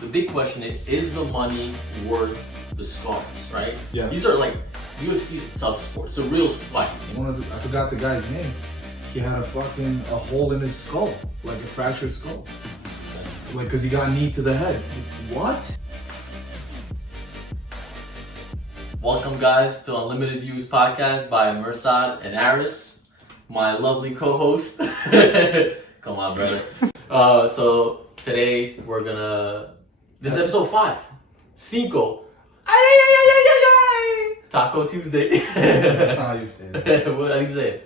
The big question is the money worth the scars, right? Yeah. These are like, UFC is a tough sport. It's a real fight. I forgot the guy's name. He had a hole in his skull, like a fractured skull. Like, cause he got knee to the head. What? Welcome guys to Unlimited Views podcast by Mursad and Aris, my lovely co-host. Come on, brother. So today this is episode 5. Cinco. Taco Tuesday. That's not how you say it. What do you say?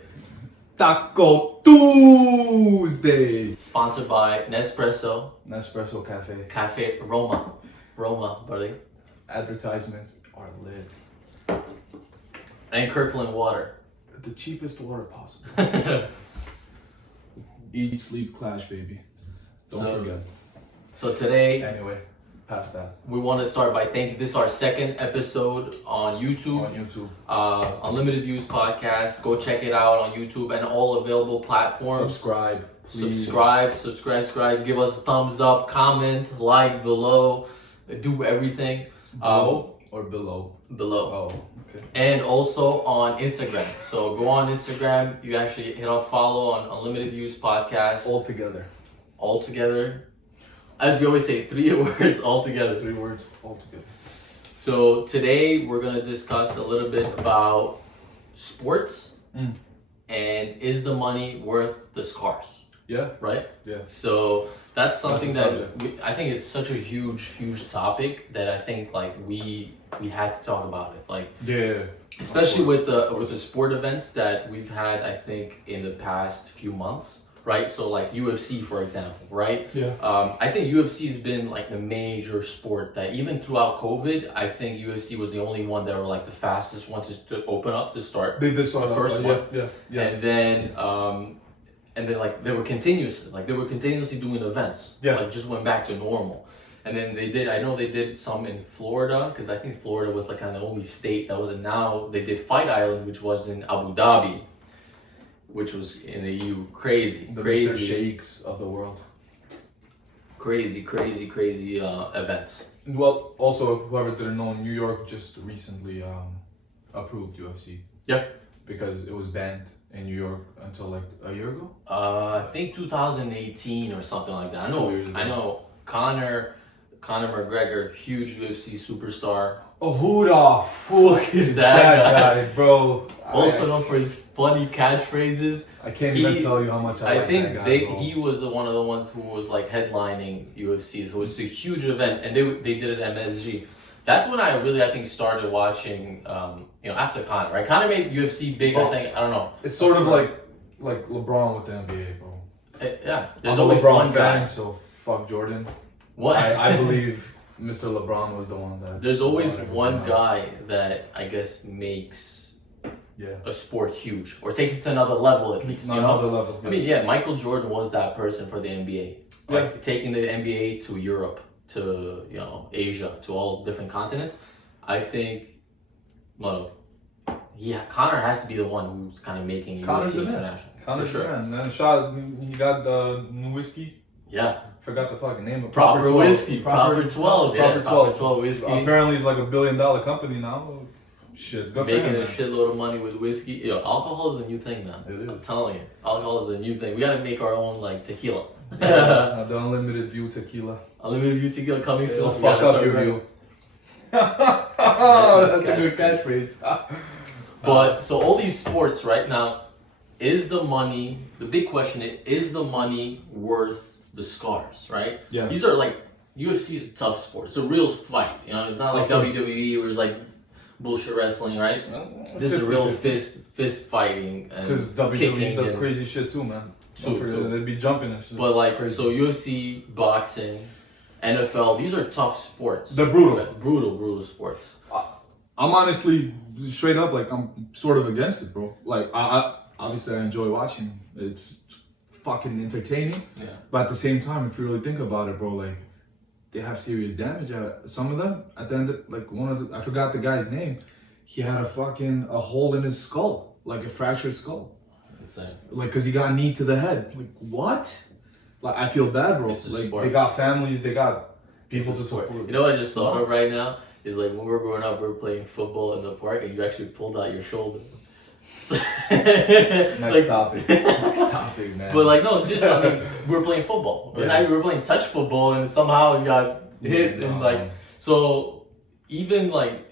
Taco Tuesday. Sponsored by Nespresso Nespresso Cafe. Cafe Roma, buddy. Advertisements are lit. And Kirkland water. The cheapest water possible. Eat, sleep, clash, baby. Don't forget. So today, Anyway, past that. we want to start by thanking. This is our second episode on YouTube. On YouTube. Unlimited Views podcast. Go check it out on YouTube and all available platforms. Subscribe, please. Subscribe. Give us a thumbs up, comment, like below, do everything. Below or below? Below. Oh, okay. And also on Instagram. So go on Instagram. You actually hit on follow on Unlimited Views podcast. All together. As we always say, 3 words all together. 3 words all together. So today we're gonna discuss a little bit about sports and is the money worth the scars? Yeah. Right? Yeah. So that's something That's that I think is such a huge topic that I think like we had to talk about it. Like Yeah. especially with the sport events that we've had, I think in the past few months. Right, so like UFC, for example, right? Yeah. I think UFC has been like the major sport that even throughout COVID, I think UFC was the only one that were like the fastest one to open up to start. They did start the first one. Yeah. And then like they were continuously doing events. Yeah. Like just went back to normal. And then I know they did some in Florida, because I think Florida was like kind of the only state that was, and now they did Fight Island, which was in Abu Dhabi, which was in the EU. Crazy Mr. Sheikhs of the world. Crazy events. Well, also, if whoever didn't know, New York just recently approved UFC. Yeah. Because it was banned in New York until like a year ago. I think 2018 or something like that. 2 years ago. I know Conor McGregor, huge UFC superstar. Oh, who the fuck is that guy, bro? Also known for his funny catchphrases. I can't even tell you how much I like think that guy, bro. he was one of the ones who was like headlining UFC. So it was a huge event, and they did it at MSG. That's when I think started watching. After Conor, right? Conor made UFC big. Bro, I think I don't know. It's sort of like LeBron with the NBA, bro. Yeah, there's I'm a always LeBron one fan, guy. so fuck Jordan. What? I believe Mr. LeBron was the one that. There's always brought one everything out. guy that I guess makes Yeah. a sport huge or takes it to another level at least. Another level. I mean, yeah, Michael Jordan was that person for the NBA. Like taking the NBA to Europe, to Asia, to all different continents. I think, Conor has to be the one who's kind of making Conor's UFC the man. international. Conor's for sure. the man. He got the new whiskey. Yeah. Forgot the fucking name of Proper 12. whiskey. Proper 12. Yeah. Proper 12. Proper 12 whiskey. Apparently, it's like $1 billion company now. Shit, good Making for him, a man. shitload of money with whiskey. Alcohol is a new thing, man. It is. I'm telling you, alcohol is a new thing. We gotta make our own like tequila. The Unlimited View tequila. Unlimited View tequila coming soon. It'll We fuck gotta up start your remembering. view. That's a good catchphrase. But so all these sports right now, the big question is the money worth the scars, right? Yeah. These are like, UFC is a tough sport. It's a real fight. It's not like Of course. WWE where it's like bullshit wrestling, right? This is a real fist fighting and Because kicking WWE does and- crazy shit too, man. True. They'd be jumping and shit. But like, Crazy. so UFC, boxing, NFL, these are tough sports. They're brutal. Brutal sports. I'm honestly straight up like I'm sort of against it, bro. Like I obviously I enjoy watching. It's fucking entertaining. Yeah. But at the same time, if you really think about it, bro, like they have serious damage. Some of them at the end, I forgot the guy's name. He had a hole in his skull, like a fractured skull. Insane. Like, cause he got knee to the head. Like what? Like I feel bad, bro. It's a Like sport. they got families, they got people to sport. support. You know what I just thought of right now? Is like when we were growing up, we were playing football in the park and you actually pulled out your shoulder. Next topic. Next topic, man. But like, no, seriously, I mean, we were playing football. Yeah. Now we were playing touch football and somehow you got hit and like, so even like,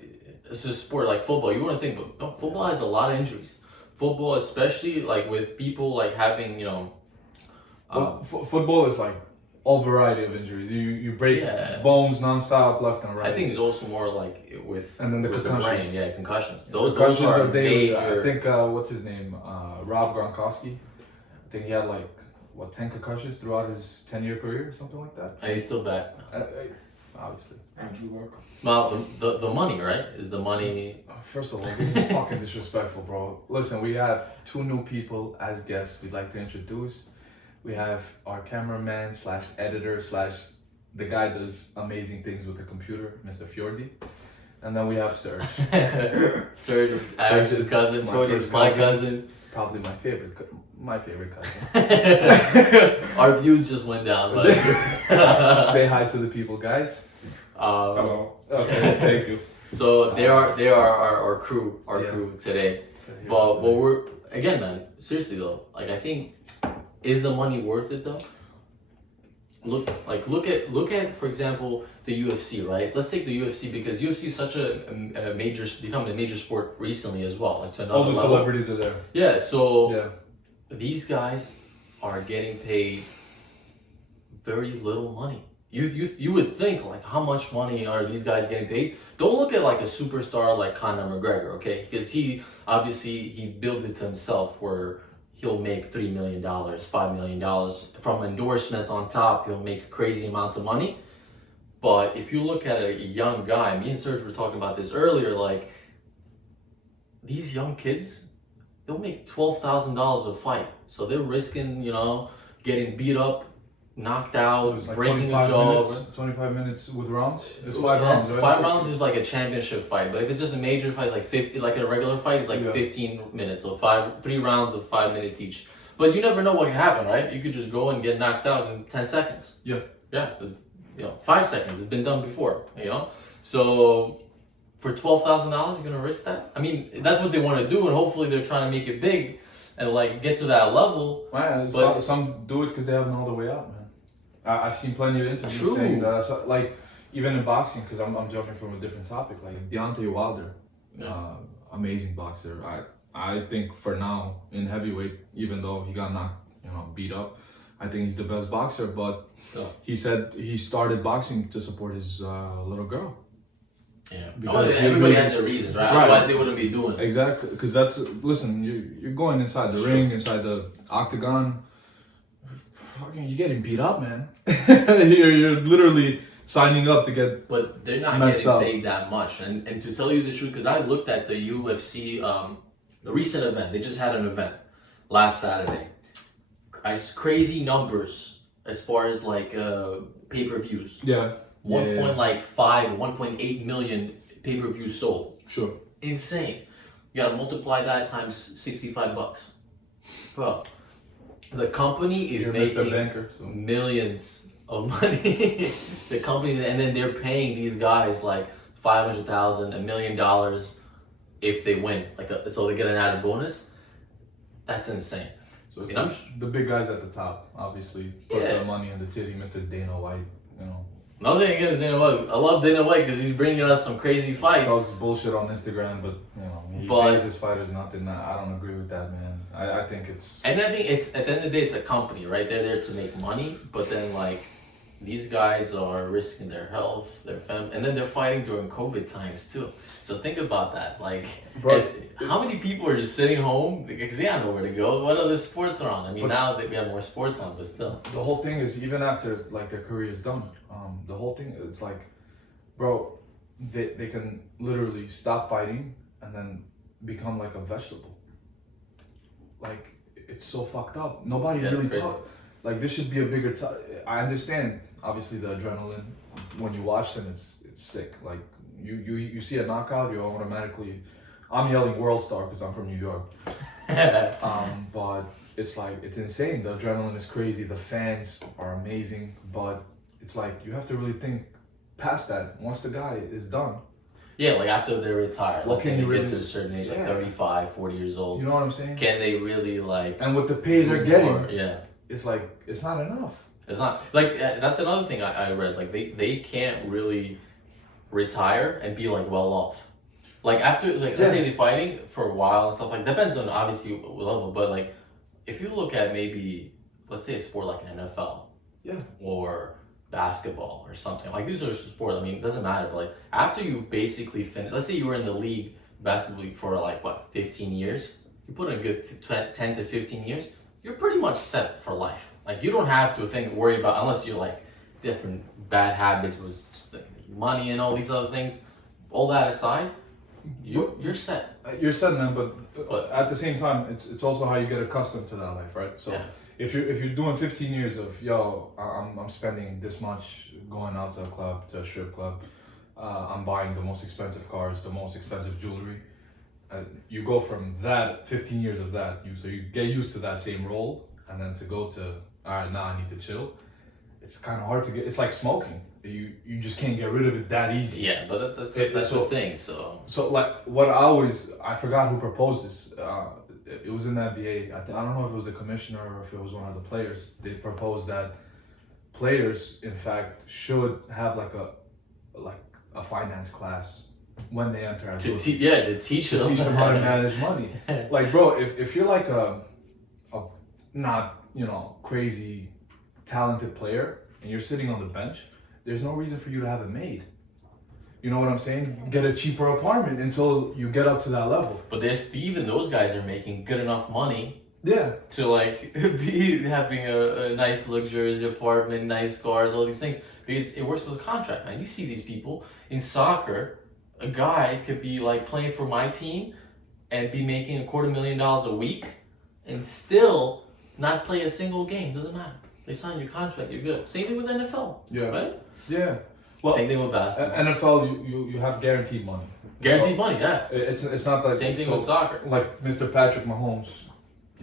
it's just sport like football, you wouldn't think, but no, football has a lot of injuries. Football, especially like with people like having, you know, football is like all variety of injuries. You break bones nonstop, left and right. I think it's also more like with and then the concussions. The brain, concussions. Those are daily. major. I think what's his name? Rob Gronkowski. I think he had like 10 concussions throughout his 10-year career or something like that. And he's still back. Obviously. Newyork. Well, the money, right? Is the money? First of all, this is fucking disrespectful, bro. Listen, we have 2 new people as guests we'd like to introduce. We have our cameraman / editor / the guy does amazing things with the computer, Mr. Fjordi. And then we have Serge. Serge is Arish's cousin. Fjordi is my cousin. Probably my favorite cousin. Our views just went down. But say hi to the people, guys. Hello. Okay, thank you. So they are our crew, crew today. But we're again, man. Seriously though, like I think, is the money worth it though? Look at for example the UFC, right? Let's take the UFC because UFC is such a become a major sport recently as well. Like to another all the level. celebrities are there. Yeah. So yeah. These guys are getting paid very little money. You would think like how much money are these guys getting paid? Don't look at like a superstar like Conor McGregor, okay? Because he built it to himself where he'll make $3 million, $5 million from endorsements on top. He'll make crazy amounts of money. But if you look at a young guy, me and Serge were talking about this earlier, like these young kids, they'll make $12,000 a fight. So they're risking, getting beat up, knocked out, like breaking a jaw. 25 minutes with rounds? It's 5 rounds, right? 5 rounds is like a championship fight, but if it's just a major fight, it's like 50, like a regular fight, it's like Yeah. 15 minutes. So 3 rounds of 5 minutes each. But you never know what can happen, right? You could just go and get knocked out in 10 seconds. Yeah. Yeah, 5 seconds. It's been done before, So for $12,000, you're gonna risk that? I mean, that's what they want to do, and hopefully they're trying to make it big and like get to that level. Man, But- some do it because they have no other way out, man. I've seen plenty of interviews True. saying that. So, like, even in boxing, because I'm jumping from a different topic. Like Deontay Wilder, amazing boxer. I think for now in heavyweight, even though he got knocked, beat up, I think he's the best boxer. But Still. he said he started boxing to support his little girl. Yeah, Because everybody has their reasons, right? Right. Otherwise, they wouldn't be doing it. Exactly, because listen, you're going inside the ring, inside the octagon. Fucking, you're getting beat up, man. you're literally signing up to get. But they're not Messed getting up. paid that much. And to tell you the truth, because I looked at the UFC, the recent event. They just had an event last Saturday. Crazy numbers as far as like pay-per-views. Yeah. 1.8 million pay-per-views sold. Sure. Insane. You gotta multiply that times $65. Bro, the company is You're Mr. making Banker, so. millions of money. The company, and then they're paying these guys like $500,000, $1 million if they win. So they get an added bonus. That's insane. So it's You know? the big guys at the top, obviously, put Yeah. the money in the titty, Mr. Dana White, Nothing against Dana White. I love Dana White because he's bringing us some crazy fights. talks bullshit on Instagram, but he But- pays his fighters nothing. I don't agree with that, man. I think it's And I think it's at the end of the day, it's a company, right? They're there to make money, but then like these guys are risking their health, their family, and then they're fighting during COVID times too. So think about that. Like, Bro. how many people are just sitting home because they have nowhere to go? What other sports are on? I mean, But- now that we have more sports on, but still. the whole thing is even after like their career is done, the whole thing it's like, bro, they can literally stop fighting and then become like a vegetable. Like it's so fucked up. Nobody Yeah, really it's crazy. talk. Like this should be a bigger. I understand obviously the adrenaline when you watch them. It's sick. Like you see a knockout, you automatically. I'm yelling world star because I'm from New York. But it's like it's insane. The adrenaline is crazy. The fans are amazing, but it's like you have to really think past that, once the guy is done, Yeah, like after they retire, What let's say can they you get really- to a certain age, like Yeah. 35, 40 years old. you know what I'm saying? Can they really like? And with the pay do they're getting, more? Yeah. it's like it's not enough. It's not like that's another thing I read. Like they can't really retire and be like well off. Like after like let's say they're fighting for a while and stuff like depends on obviously level, but like if you look at maybe let's say a sport like an NFL, or basketball or something like these are sports. I mean, it doesn't matter. But like after you basically finish, let's say you were in the league basketball league for like what 15 years. You put in a good 10 to 15 years. You're pretty much set for life. Like you don't have to worry about unless you're like different bad habits with money and all these other things. All that aside, you're set. You're set, man. But at the same time, it's also how you get accustomed to that life, right? So if you're doing 15 years of I'm spending this much going out to a club, to a strip club, I'm buying the most expensive cars, the most expensive jewelry. You go from that 15 years of that, you get used to that same role, and then to go to now I need to chill. It's kind of hard to get. It's like smoking. You just can't get rid of it that easy. Yeah, but that's the thing. So like what I forgot who proposed this. It was in the NBA. I don't know if it was the commissioner or if it was one of the players. They proposed that players, in fact, should have like a finance class when they enter as rookies. to teach them how to manage money. Like, bro, if you're like a not crazy talented player and you're sitting on the bench, there's no reason for you to have it made. You know what I'm saying? Get a cheaper apartment until you get up to that level. But even those guys are making good enough money Yeah. to like be having a nice luxurious apartment, nice cars, all these things, because it works as a contract, man. You see these people in soccer, a guy could be like playing for my team and be making $250,000 a week and still not play a single game. Doesn't matter. They sign your contract, you're good. Same thing with NFL. Yeah. Right? Yeah. Well, same thing with basketball. NFL, you have guaranteed money. Guaranteed money, yeah. It's not like Same thing with soccer. Like Mr. Patrick Mahomes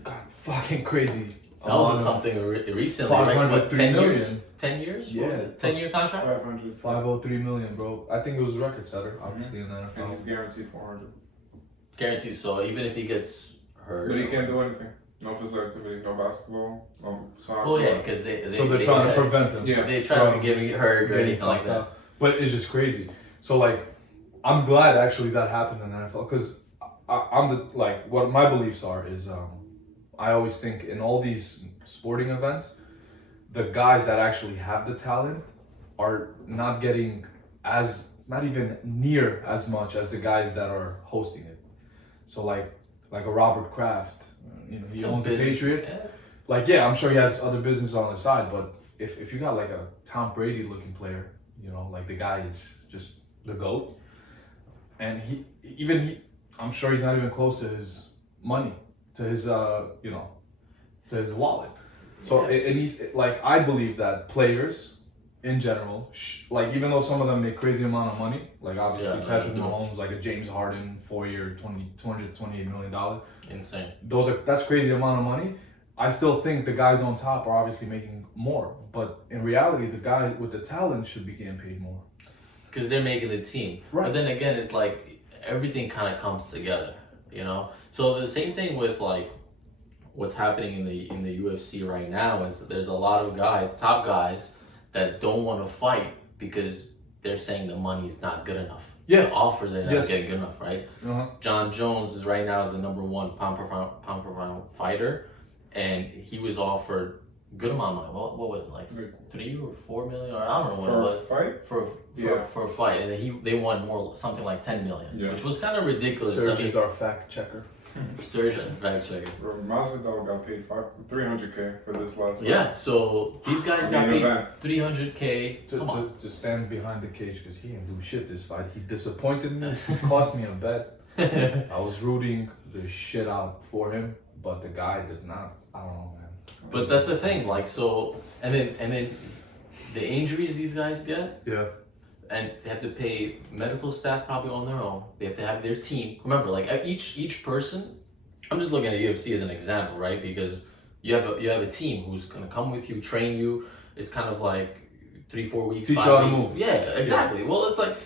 got fucking crazy. That was something recently, right? 503 10 million. years? 10 years? Yeah. What was it? 10-year contract? 503 million, bro. I think it was a record setter, obviously, in the NFL. And he's guaranteed 400. Guaranteed. So even if he gets hurt. But he can't do anything. No physical activity, no basketball, no soccer. Well, yeah, because they're trying to prevent him. Yeah. They try to get hurt or anything like that. But it's just crazy. So like, I'm glad actually that happened in the NFL because I'm what my beliefs are is I always think in all these sporting events, the guys that actually have the talent are not getting not even near as much as the guys that are hosting it. So like a Robert Kraft, he owns the Patriots. Yeah. Like, yeah, I'm sure he has other business on the side, but if you got like a Tom Brady looking player, like the guy is just the GOAT, and I'm sure he's not even close to his money, to his to his wallet. So and he's like, I believe that players in general, even though some of them make crazy amount of money, like obviously Patrick Mahomes, like a James Harden, 4-year, $228 million. Insane. That's crazy amount of money. I still think the guys on top are obviously making more, but in reality, the guy with the talent should be getting paid more. Because they're making the team. Right. But then again, it's like everything kind of comes together, So the same thing with like what's happening in the UFC right now is there's a lot of guys, top guys, that don't want to fight because they're saying the money's not good enough. Yeah. The offers are not getting good enough, right? Uh-huh. John Jones is right now the number one pound per pound fighter, and he was offered good amount of money. What was it, like 3 or 4 million, or I don't know what it was. For a fight, and then they won something like 10 million, which was kind of ridiculous. Serge is our fact checker. Surgeon, fact checker. Masvidal got paid $300K for this last fight. Yeah, so these guys got paid $300K to stand behind the cage because he didn't do shit this fight. He disappointed me. He cost me a bet. I was rooting the shit out for him, but the guy did not. I don't know, man. But that's the thing, like, so, and then the injuries these guys get. Yeah. And they have to pay medical staff probably on their own. They have to have their team. Remember, like each person. I'm just looking at UFC as an example, right? Because you have a team who's gonna come with you, train you. It's kind of like 3-4 weeks, Teach you 5 how to weeks. move. Yeah, exactly. Well, it's like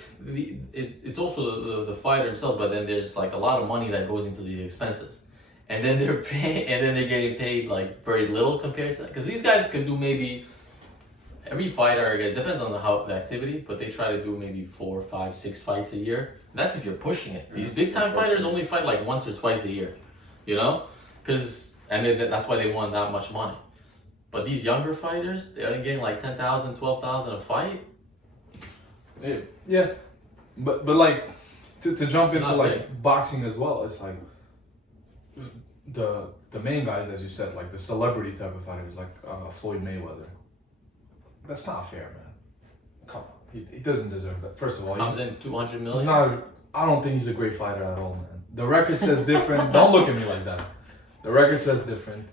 it's also the fighter himself, but then there's like a lot of money that goes into the expenses, and then they're getting paid like very little compared to that. Because these guys can do maybe every fighter. It depends on the activity, but they try to do maybe 4, 5, 6 fights a year. And that's if you're pushing it. These big time fighters only fight like once or twice a year, you know, that's why they want that much money. But these younger fighters, they're getting like 10,000, 12,000 a fight. Yeah, but like to jump into Not like big. boxing as well. It's like the main guys, as you said, like the celebrity type of fighters, like Floyd Mayweather. That's not fair, man. Come on, he doesn't deserve that. First of all, Comes in 200 million. he's not. I don't think he's a great fighter at all, man. The record says different. Don't look at me like that. The record says different.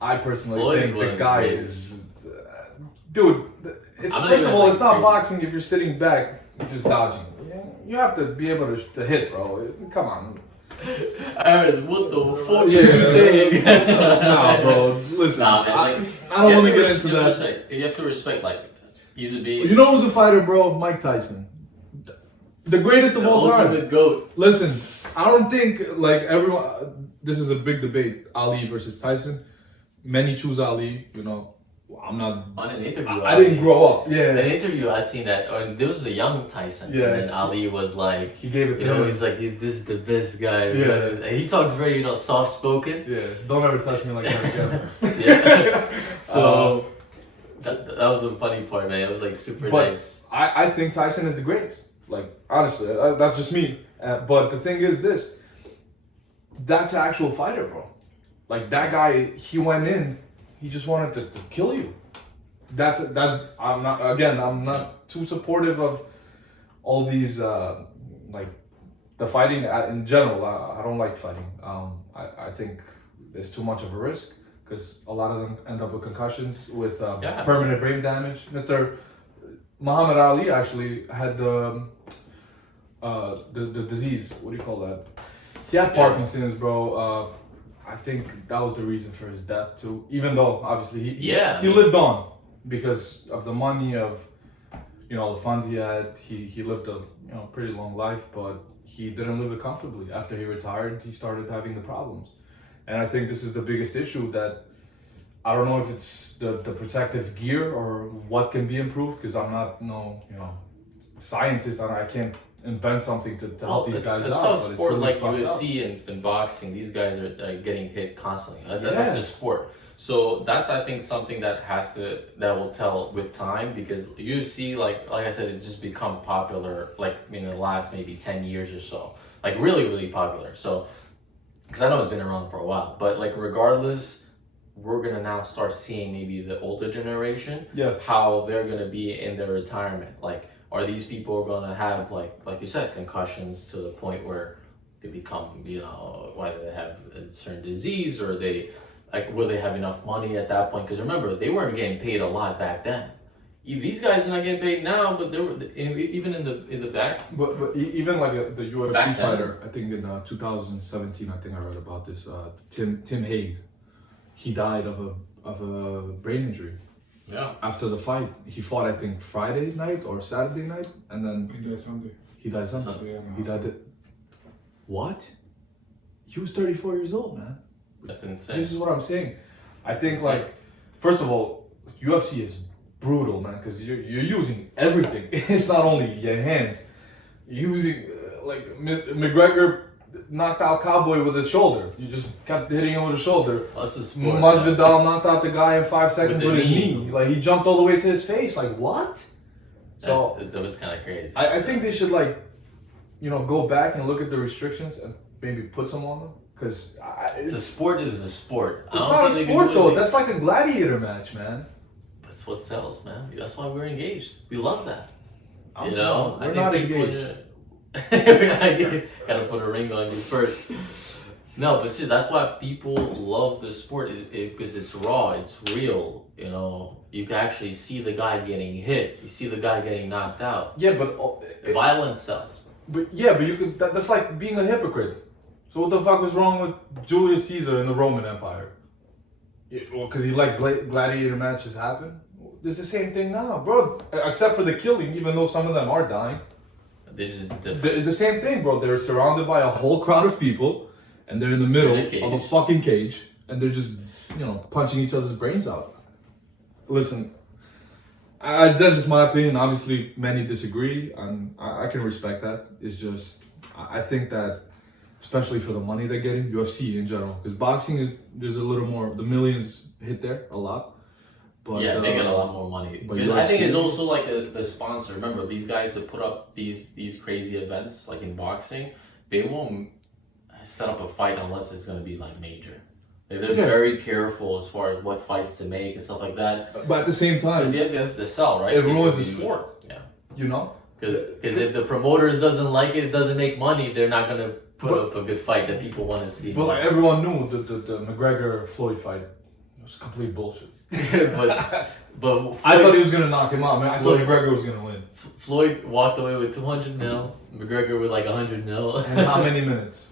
I personally Floyd think the was guy great. is, dude. It's I'm not first of even, all, like, it's not crazy. boxing if you're sitting back just dodging. You have to be able to hit, bro. Come on. Aris, what the fuck Yeah, are you saying? Nah, bro. Listen, Nah, man, I like, don't want to get into that. You have to respect, like, he's a beast. You know who's the fighter, bro? Mike Tyson, the greatest of the all time. ultimate GOAT. Listen, I don't think like everyone. This is a big debate: Ali versus Tyson. Many choose Ali. You know, I'm not. On an interview, I didn't grow up. In Yeah, an interview, I seen that. There was a young Tyson, Yeah. and then Ali was like, he gave it you to know, him. he's like, this is the best guy. Yeah. He talks very, soft spoken. Yeah, don't ever touch me like that again. Yeah. So that was the funny part, man. It was like super But nice. I think Tyson is the greatest. Like honestly, that's just me. But the thing is this: that's an actual fighter, bro. Like that guy, he went in, he just wanted to kill you. That's I'm not too supportive of all these like the fighting in general. I don't like fighting. I think there's too much of a risk because a lot of them end up with concussions with permanent brain damage. Mr. Muhammad Ali actually had the disease. What do you call that? He had Parkinson's, bro. I think that was the reason for his death too. Even though obviously he lived on because of the money of the funds he had. He lived a pretty long life, but he didn't live it comfortably. After he retired, he started having the problems, and I think this is the biggest issue that. I don't know if it's the protective gear or what can be improved because I'm not scientist and I can't invent something to help these guys it's out. a tough but sport it's like really fucked UFC and boxing. These guys are getting hit constantly. That's Yeah. the sport. So that's I think something that will tell with time because UFC like I said it's just become popular like in the last maybe 10 years or so, like really popular. So because I know it's been around for a while, but like regardless. We're gonna now start seeing maybe the older generation, how they're gonna be in their retirement. Like, are these people gonna have like you said, concussions to the point where they become, whether they have a certain disease or will they have enough money at that point? Because remember, they weren't getting paid a lot back then. These guys are not getting paid now, but they were even in the back. But even like the UFC Back then. fighter, I think in 2017, I think I read about this. Tim Hague. He died of a brain injury. Yeah. After the fight, he fought I think Friday night or Saturday night, and then He died Sunday. he died Sunday. Yeah, He died. What? He was 34 years old, man. That's insane. This is what I'm saying. I think like, first of all, UFC is brutal, man, because you're using everything. It's not only your hands. You're using like McGregor. Knocked out Cowboy with his shoulder. You just kept hitting him with his shoulder. That's a sport. Masvidal knocked out the guy in 5 seconds with his knee. knee. Like he jumped all the way to his face. Like what? So That was kind of crazy. I think they should go back and look at the restrictions and maybe put some on them because It's a sport is a sport. It's not a sport though. That's like a gladiator match, man. That's what sells, man. That's why we're engaged. We love that. We're not engaged. Gotta put a ring on you first. No, but see, that's why people love the sport because it's raw, it's real. You can actually see the guy getting hit. You see the guy getting knocked out. Yeah, but Violence sells. But you could. That's like being a hypocrite. So what the fuck was wrong with Julius Caesar in the Roman Empire? Well, because he let gladiator matches happen. it's the same thing now, bro. Except for the killing, even though some of them are dying. They're just different. It's the same thing, bro. They're surrounded by a whole crowd of people, and they're in the middle of a fucking cage, and they're just, punching each other's brains out. Listen, that's just my opinion. Obviously, many disagree, and I can respect that. It's just, I think that, especially for the money they're getting, UFC in general, because boxing, there's a little more, the millions hit there a lot. But, yeah, they get a lot more money. Because I think it's also like the sponsor. Remember, these guys that put up these crazy events, like in boxing, they won't set up a fight unless it's going to be like major. They're very careful as far as what fights to make and stuff like that. But at the same time, because you have to sell, right? It ruins the sport. Yeah. Because if the promoters doesn't like it doesn't make money, they're not going to put up a good fight that people want to see. But like everyone knew the McGregor-Floyd fight was complete bullshit. but I thought he was gonna knock him out, man. I thought McGregor was gonna win. Floyd walked away with 200 mil. McGregor with like 100 mil. And how many minutes?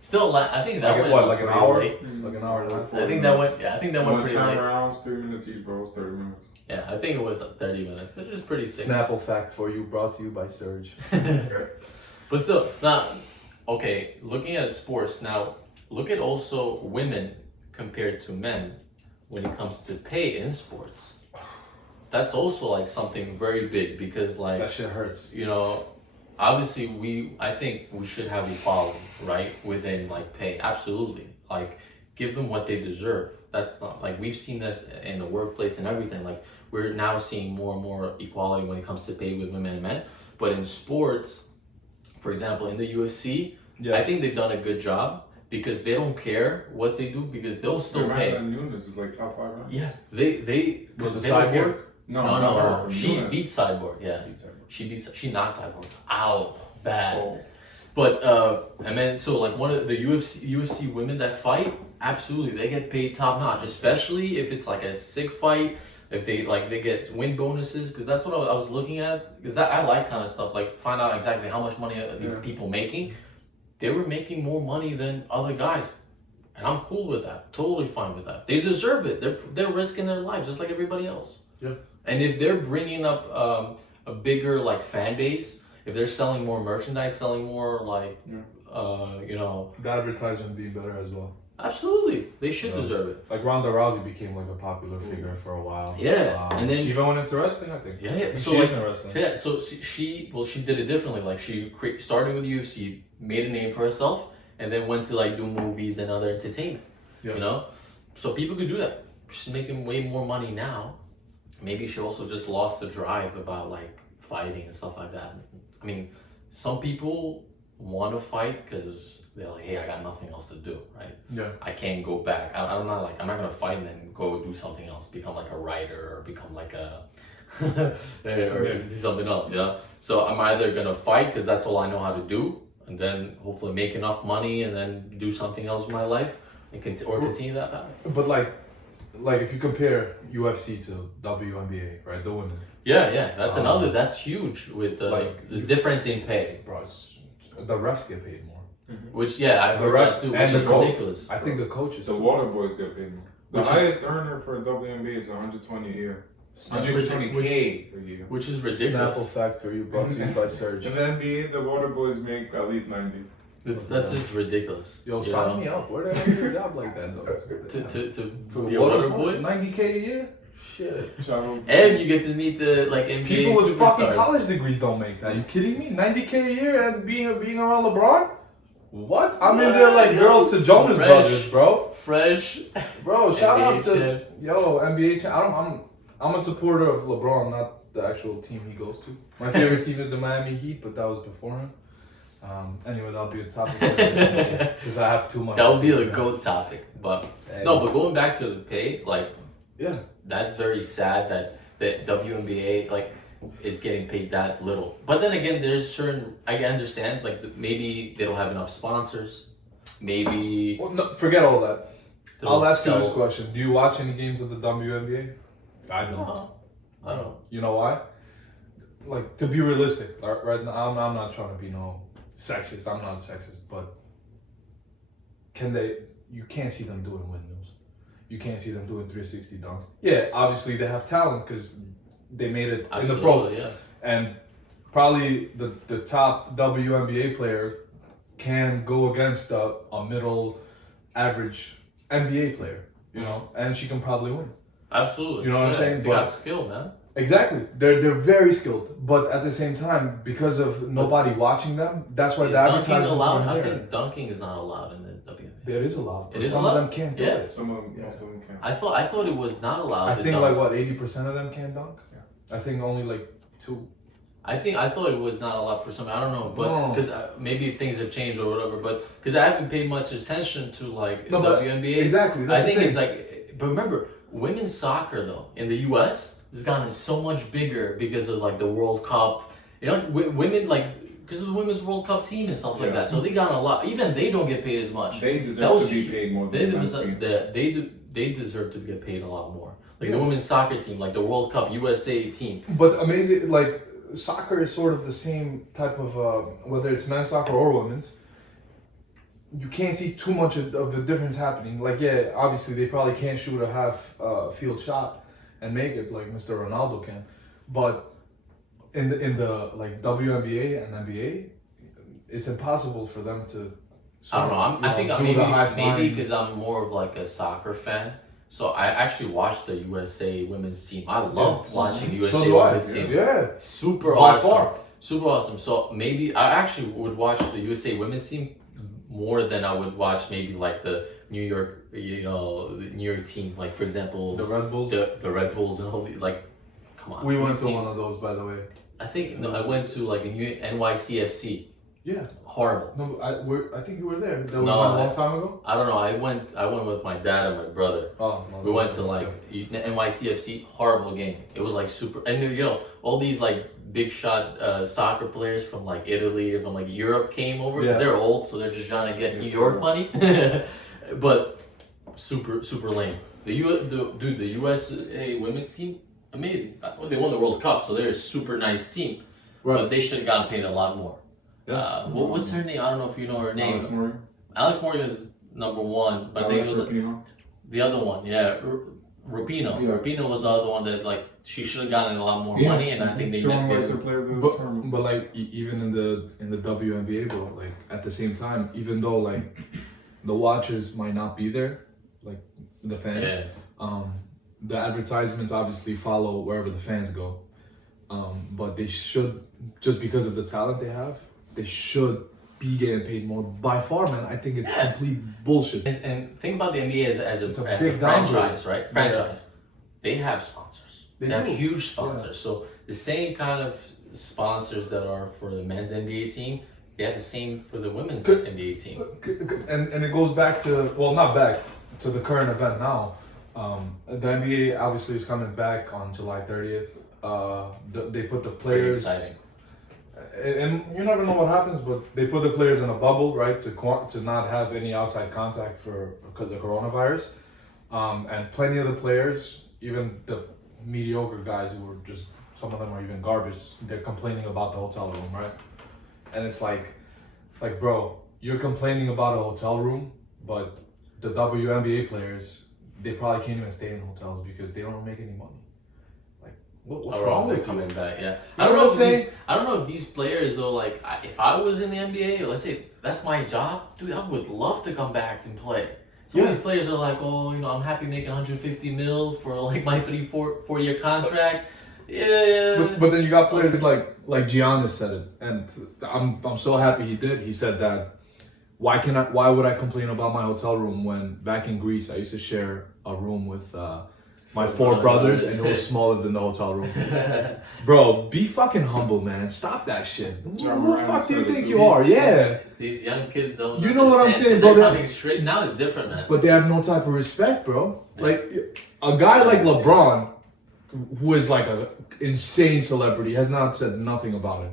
Still, I think that went like an hour? late. Like an hour and a half. I think that went. Yeah, I think that went pretty 10 late. rounds, 3 minutes each, bro. It's 30 minutes. Yeah, I think it was like 30 minutes, which is pretty sick. Snapple fact for you, brought to you by Surge. But still, now, okay, looking at sports now, look at also women compared to men. When it comes to pay in sports, that's also like something very big because like that shit hurts. Obviously I think we should have equality, right? Within like pay, absolutely. Like give them what they deserve. That's not like we've seen this in the workplace and everything. Like we're now seeing more and more equality when it comes to pay with women and men. But in sports, for example, in the UFC, I think they've done a good job. Because they don't care what they do because they'll still pay. Nunes is like top 5, right? Yeah, they was the Cyborg. No. She beat Cyborg. Yeah, she not Cyborg. Ow, bad. Oh. But and then so like one of the UFC women that fight, absolutely they get paid top notch. Especially if it's like a sick fight, if they get win bonuses. Because that's what I was looking at. Because I like kind of stuff like find out exactly how much money are these people making. They were making more money than other guys. And I'm cool with that. Totally fine with that. They deserve it. They're risking their lives just like everybody else. Yeah. And if they're bringing up a bigger like fan base, if they're selling more merchandise, selling more like, the advertisement being better as well. Absolutely. They should deserve it. Like Ronda Rousey became like a popular figure for a while. Yeah. And then she even went into wrestling, I think. Yeah. So she's in wrestling. Yeah. So she did it differently. Like she started with UFC, made a name for herself, and then went to like do movies and other entertainment. Yeah. So people could do that. She's making way more money now. Maybe she also just lost the drive about like fighting and stuff like that. I mean, some people want to fight because they're like, hey, I got nothing else to do, right? Yeah. I can't go back. I'm not gonna fight and then go do something else, become like a writer or become like a or do something else, So I'm either gonna fight because that's all I know how to do, and then hopefully make enough money and then do something else with my life and continue that path. But like if you compare UFC to WNBA, right, the women. Yeah, that's huge with the difference in pay. Bro, the refs get paid more. Which I've heard that too, which is ridiculous. I think the coaches. The water boys get paid more. The highest earner for WNBA is 120 a year. 120K a year. Which is ridiculous. Snapple Factory brought to you by Surge. In the NBA, the water boys make at least 90. That's just ridiculous. Yo, sign me up. Where did I get a job like that though? To be a water boy? 90K a year? Shit. And you get to meet the NBA people with superstars. fucking college degrees don't make that. You kidding me? 90K a year and being around LeBron? What? I'm in there like girls to Jonas Brothers, bro. Fresh. Bro, shout out to champs. NBA. I'm a supporter of LeBron, not the actual team he goes to. My favorite team is the Miami Heat, but that was before him. Anyway, that'll be a topic because I have too much. That would be a GOAT topic, but but going back to the pay, that's very sad that the WNBA is getting paid that little. But then again, there's certain I understand maybe they don't have enough sponsors, maybe. Well, no, forget all that. I'll ask you this question: do you watch any games of the WNBA? I don't. I don't. You know why? Like, to be realistic, right now, I'm not trying to be sexist. I'm not sexist, but you can't see them doing windmills. you can't see them doing 360 dunks. Yeah, obviously they have talent because they made it in the Absolutely, pro. yeah. And probably the top WNBA player can go against a middle average NBA player, you know, and she can probably win. Absolutely. You know what I'm saying? They got skill, man. Exactly. They're very skilled, but at the same time, because of nobody watching them, that's why Is the dunking advertisements allowed? are I there. think dunking is not allowed in the WNBA. There is allowed. It is some allowed? of them can't do Yeah. it. Most of them can. I thought it was not allowed. I to think dunk. like what 80% of them can dunk. Yeah. I think only like 2. I thought it was not allowed for some. I don't know, but No. because maybe things have changed or whatever. But because I haven't paid much attention to like No, but WNBA. exactly, that's I the think thing. it's like. But remember, women's soccer though in the U.S. has gotten so much bigger because of like the World Cup. You know, women like because of the women's World Cup team and stuff like Yeah. that. So they got a lot. Even they don't get paid as much. They That deserve was to be hu- paid more They than the men's team. they deserve to get paid a lot more. Like Yeah. the women's soccer team, like the World Cup USA team. But amazing, like soccer is sort of the same type of whether it's men's soccer or women's. You can't see too much of the difference happening. Like yeah, obviously they probably can't shoot a half field shot and make it like Mr. Ronaldo can, but in the like WNBA and NBA, it's impossible for them to. I don't know. I think do the high maybe flying. because I'm more of like a soccer fan. So I actually watched the USA women's team. I loved watching USA So do I. women's team. Yeah. Super By awesome. far. Super awesome. So maybe I actually would watch the USA women's team more than I would watch maybe like the New York, the New York team. Like for example, The Red Bulls. the Red Bulls and all like, come on. We went these to teams- one of those, by the way. I think no, I went to like a new NYCFC. Yeah. Horrible. No, I think you were there. That we No, went a long time ago. I don't know. I went with my dad and my brother. Oh. No, We went to like NYCFC, horrible game. It was like super, and all these like big shot soccer players from like Italy, from like Europe came over because Yeah. they're old, so they're just trying to get New York money. But super lame. The USA women's team, amazing. Well, they won the World Cup, so they're a super nice team. Right. But they should have gotten paid a lot more. Yeah. What's her name? I don't know if you know her name. Alex Morgan. Alex Morgan is number one, but I think Alex it was Rapinoe. the other one, Rapino. Yeah. Rapino was the other one that like she should have gotten a lot more Yeah. money, and I think they Sean met White, her. the player of the But, tournament. but like even in the WNBA, bro, like at the same time, even though like the watchers might not be there, like the fans, Yeah, the advertisements obviously follow wherever the fans go. But they should, just because of the talent they have, they should be getting paid more. By far, man, I think it's Yeah. complete bullshit. and think about the NBA as It's a a big franchise, right? Yeah. Franchise. They have sponsors. They They have do. huge sponsors. So the same kind of sponsors that are for the men's NBA team, they have the same for the women's Could- NBA team. And it goes back to, well, not back to the current event now. The NBA obviously is coming back on July 30th. They put the Pretty players, exciting. and you never know what happens, but they put the players in a bubble, right, to not have any outside contact for the coronavirus. And plenty of the players, even the mediocre guys who were just, some of them are even garbage, they're complaining about the hotel room, right? And it's like, bro, you're complaining about a hotel room, but the WNBA players, they probably can't even stay in hotels because they don't make any money. Like, what's wrong with you? coming back? Yeah, You know what I'm saying? I don't know if these players though. Like, if I was in the NBA, let's say that's my job, dude, I would love to come back and play. Some of Yeah. these players are like, oh, I'm happy making 150 mil for like my 4-year contract. Yeah. But then you got players like Giannis said it, and I'm so happy he did. He said that why would I complain about my hotel room when back in Greece I used to share a room with my 4 brothers and it was smaller than the hotel room. Bro, be fucking humble, man. Stop that shit. Who the fuck do you think you are? Yeah. These young kids don't. You know what I'm understand, saying, 'cause bro? they're coming straight now. It's different, man. But they have no type of respect, bro. Like a guy like LeBron, who is like a insane celebrity, has not said nothing about it.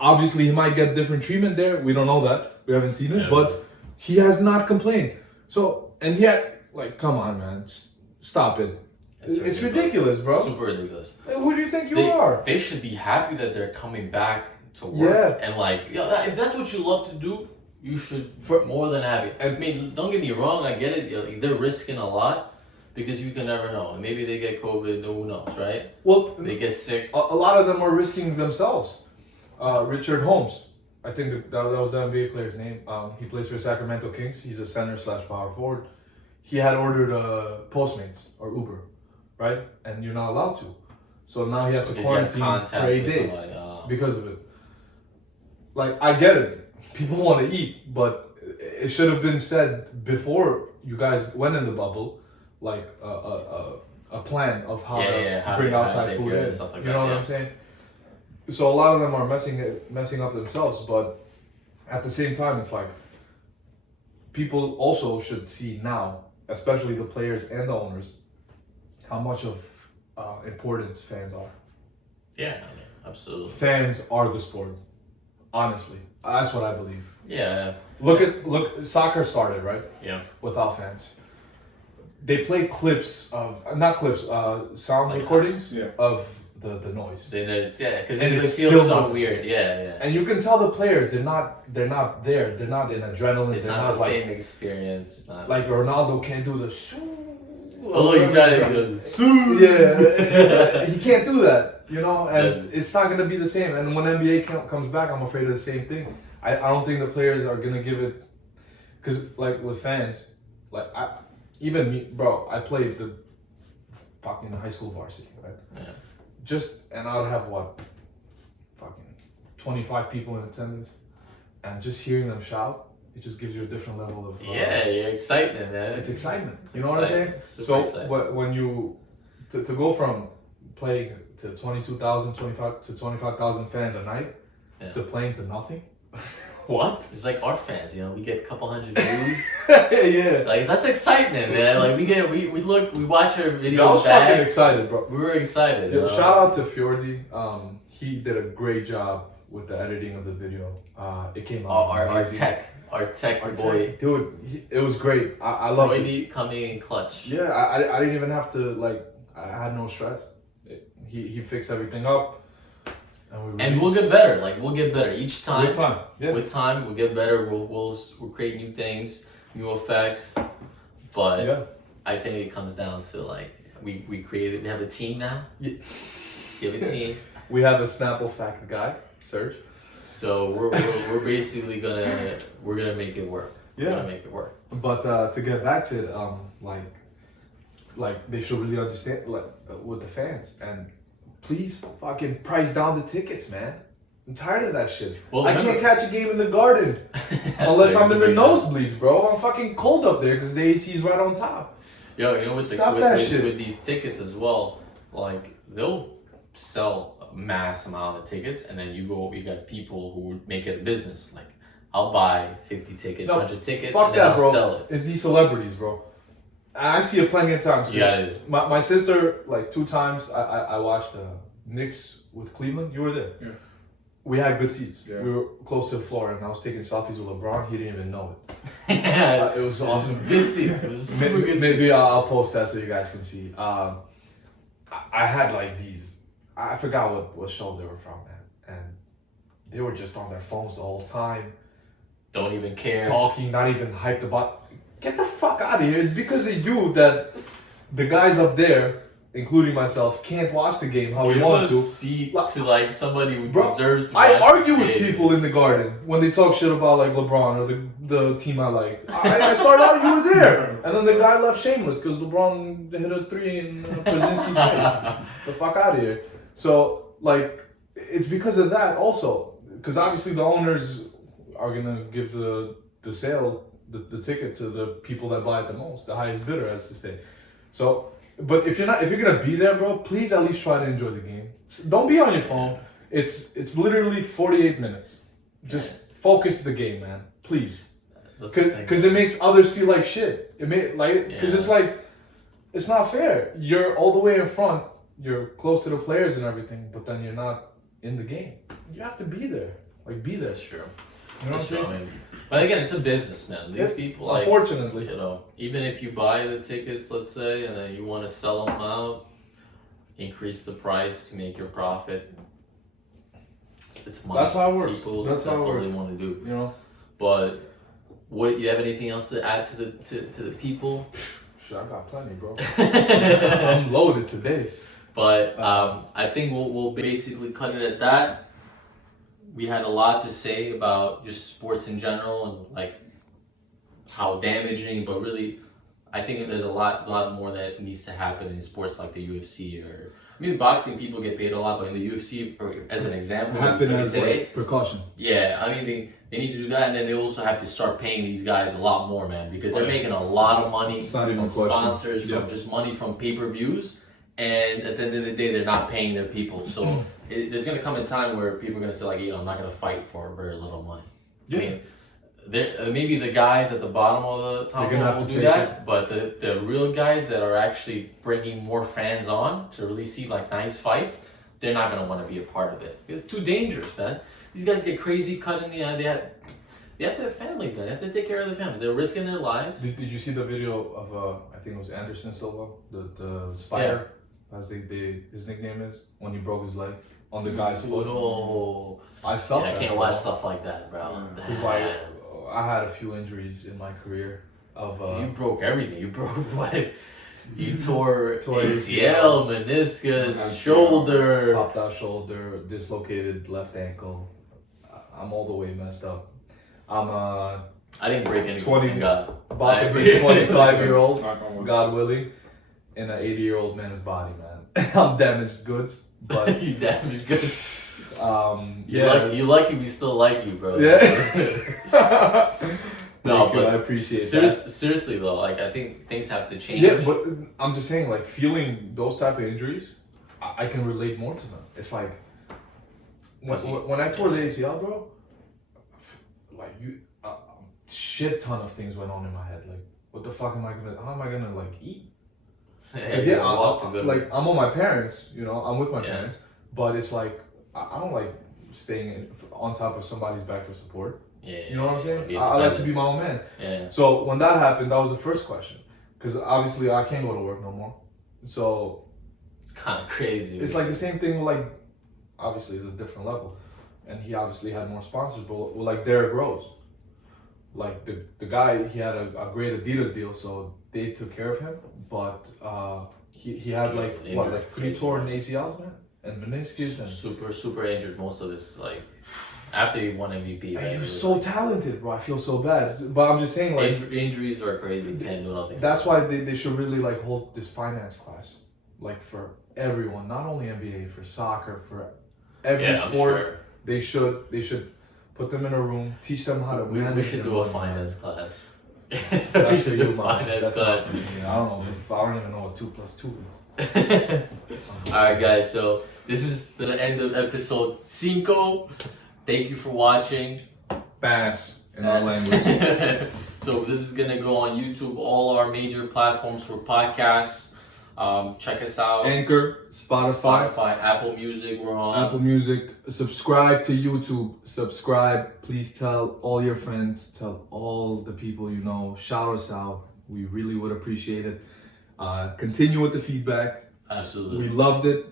Obviously, he might get different treatment there. We don't know that. We haven't seen it, Yeah. but he has not complained. So, and yet, like, come on, man, just stop it. It's ridiculous, bro. Super ridiculous. Like, who do you think you are? They should be happy that they're coming back to work. Yeah. And like, if that's what you love to do, you should more than happy. I mean, don't get me wrong. I get it. They're risking a lot, because you can never know. Maybe they get COVID, who knows, right? Well, They get sick. a lot of them are risking themselves. Richard Holmes, I think that was the NBA player's name. He plays for Sacramento Kings. He's a center / power forward. He had ordered Postmates or Uber, right? And you're not allowed to. So now he has to quarantine for 8 days because of it. Like, I get it. People want to eat, but it should have been said before you guys went in the bubble, like a plan of how to bring outside food in. Stuff like you know what I'm saying? So a lot of them are messing up themselves, but at the same time, it's like people also should see now, especially the players and the owners, how much of importance fans are. Yeah, absolutely. Fans are the sport. Honestly, that's what I believe. Yeah. Look, soccer started, right? Yeah. Without fans. They play clips of, not clips, sound Like, recordings yeah. of the noise. Because And it it's feels still so not the weird. same. Yeah. And you can tell the players, they're not there. They're not in adrenaline. It's they're not the like, same experience. It's not like Ronaldo can't do the shoo. although you try to do Yeah, he can't do that, you know, and it's not gonna be the same. And when NBA comes back, I'm afraid of the same thing. I don't think the players are gonna give it, cause like with fans, like even me, bro, I played the fucking high school varsity, right? Yeah. And I would have what, fucking 25 people in attendance, and just hearing them shout, it just gives you a different level of you're excited, man. it's excitement. It's you know what I'm saying? exciting. So Exciting. when you to go from playing to 22,000, 25,000 fans a night to playing to nothing. What? It's like our fans, we get a couple hundred views. Yeah. Like that's excitement, man. Like we watch our videos I was back. fucking excited, bro. We were excited. Yo, shout out to Fjordy. He did a great job with the editing of the video. It came out Our amazing. Our tech boy. Dude, it was great. I love it. Freudy coming in clutch. Yeah, I didn't even have to, like, I had no stress. He fixed everything up. And we'll get better. Like we'll get better each time. With time, yeah. With time, we'll get better. We'll create new things, new effects. But Yeah. I think it comes down to like we have a team now. Yeah. We have a team. We have a Snapple fact guy, Serge. So we're basically gonna make it work. Yeah. We're gonna make it work. But to get back to it, like they should really understand, like, with the fans, and please fucking price down the tickets, man. I'm tired of that shit. Well, I can't catch a game in the Garden unless I'm in the nosebleeds, bro. I'm fucking cold up there because the AC is right on top. Yo, you know with these tickets as well, like they'll sell a mass amount of tickets, and then you got people who would make it a business. Like, I'll buy 50 tickets, 100 tickets, fuck and then that, bro. I'll sell it. It's these celebrities, bro. I see it plenty of times. Yeah. My sister, like 2 times, I watched the Knicks with Cleveland. You were there. Yeah. We had good seats. Yeah. We were close to the floor, and I was taking selfies with LeBron. He didn't even know it. Yeah. It was awesome. Good seats. It was super good. Maybe I'll post that so you guys can see. I had like these. I forgot what show they were from, man, and they were just on their phones the whole time, Don't even care. talking, not even hyped about. Get the fuck out of here! It's because of you that the guys up there, including myself, can't watch the game how we want to. See to like somebody who Bro, deserves to I watch argue the with game. people in the Garden when they talk shit about like LeBron or the team I like. I started out, you were there, and then the guy left shameless because LeBron hit a 3 in Brzezinski's face. The fuck out of here! So like, it's because of that also, because obviously the owners are gonna give the sale. The ticket to the people that buy it the most, the highest bidder, as to say. So, but if you're gonna be there, bro, please at least try to enjoy the game. Don't be on your phone. It's literally 48 minutes. Just focus the game, man. Please, because it makes others feel like shit. Because it's like, it's not fair. You're all the way in front. You're close to the players and everything, but then you're not in the game. You have to be there. Like, be there. That's true. You know what I'm saying? I mean, but again, it's a business, man. These people, like, unfortunately, even if you buy the tickets, let's say, and then you want to sell them out, increase the price, make your profit. It's money. That's how it works. People, that's how it all works. they want to do. You know. But what you have anything else to add to the people? Sure, I got plenty, bro. I'm loaded today. But I think we'll basically cut it at that. We had a lot to say about just sports in general and like how damaging, but really, I think there's a lot more that needs to happen in sports like the UFC or. I mean, boxing people get paid a lot, but in the UFC, as an example, Happen as like precaution. Yeah, I mean they need to do that, and then they also have to start paying these guys a lot more, man, because they're making a lot of money from sponsors, from just money from pay-per-views, and at the end of the day, they're not paying their people. So there's gonna come a time where people are gonna say like, I'm not gonna fight for very little money. Yeah. I mean, maybe the guys at the bottom of the top will do that, but the real guys that are actually bringing more fans on to really see like nice fights, they're not gonna want to be a part of it. It's too dangerous, man. These guys get crazy cut in the eye. They have to have families, man. They have to take care of their family. They're risking their lives. Did you see the video of I think it was Anderson Silva, the spider, as his nickname is, when he broke his leg on the guy's foot? No, I felt that. I can't watch stuff like that, bro. He's like, I had a few injuries in my career. You broke everything. You broke what? You tore ACL, meniscus, shoulder. Popped out shoulder, dislocated left ankle. I'm all the way messed up. I didn't break anything. About to be a 25-year-old, God willing, in an 80-year-old man's body, man. I'm damaged goods, but you damaged goods. You lucky we still like you, bro. Yeah. No, but I appreciate that. Seriously though, like I think things have to change. Yeah, but I'm just saying, like feeling those type of injuries, I can relate more to them. It's like when I tore the ACL, bro, like shit ton of things went on in my head. Like, what the fuck am I gonna? How am I gonna like eat? I'm on my parents. I'm with my parents, but it's like I don't like staying on top of somebody's back for support. Yeah, you know what I'm saying? I like to be my own man. Yeah. So when that happened, that was the first question, because obviously I can't go to work no more. So it's kind of crazy. It's like the same thing. Like obviously it's a different level, and he obviously had more sponsors. But like Derrick Rose, like the guy, he had a great Adidas deal, so they took care of him. But he had like 3 torn ACLs, man, and meniscus and super injured. Most of this like. After he won MVP, and he was so talented, bro. I feel so bad, but I'm just saying, like injuries are crazy. Can't do nothing. That's why they should really like hold this finance class, like for everyone, not only NBA, for soccer, for every sport. Sure. They should put them in a room, teach them how to manage. We should do a finance class. That's for you, man. That's not for me. I don't know. I don't even know what 2 + 2 is. Alright, guys. So this is the end of episode 5. Thank you for watching. Bass in our language. So this is gonna go on YouTube, all our major platforms for podcasts. Check us out. Anchor, Spotify, Apple Music. We're on Apple Music. Subscribe to YouTube. Subscribe. Please tell all your friends. Tell all the people you know. Shout us out. We really would appreciate it. Continue with the feedback. Absolutely. We loved it.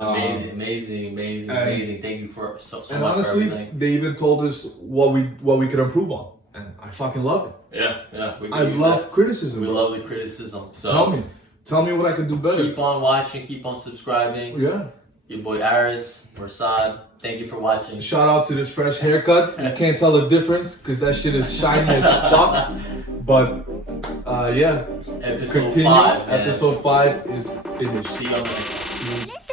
Amazing. Thank you for so much honestly, for everything. They even told us what we could improve on, and I fucking love it. Yeah. I love criticism. We love the criticism. So tell me what I could do better. Keep on watching. Keep on subscribing. Yeah. Your boy Aris, Mursad. Thank you for watching. Shout out to this fresh haircut. You can't tell the difference because that shit is shiny as fuck. But yeah. Episode 5. Episode 5 is finished. See you on the next one.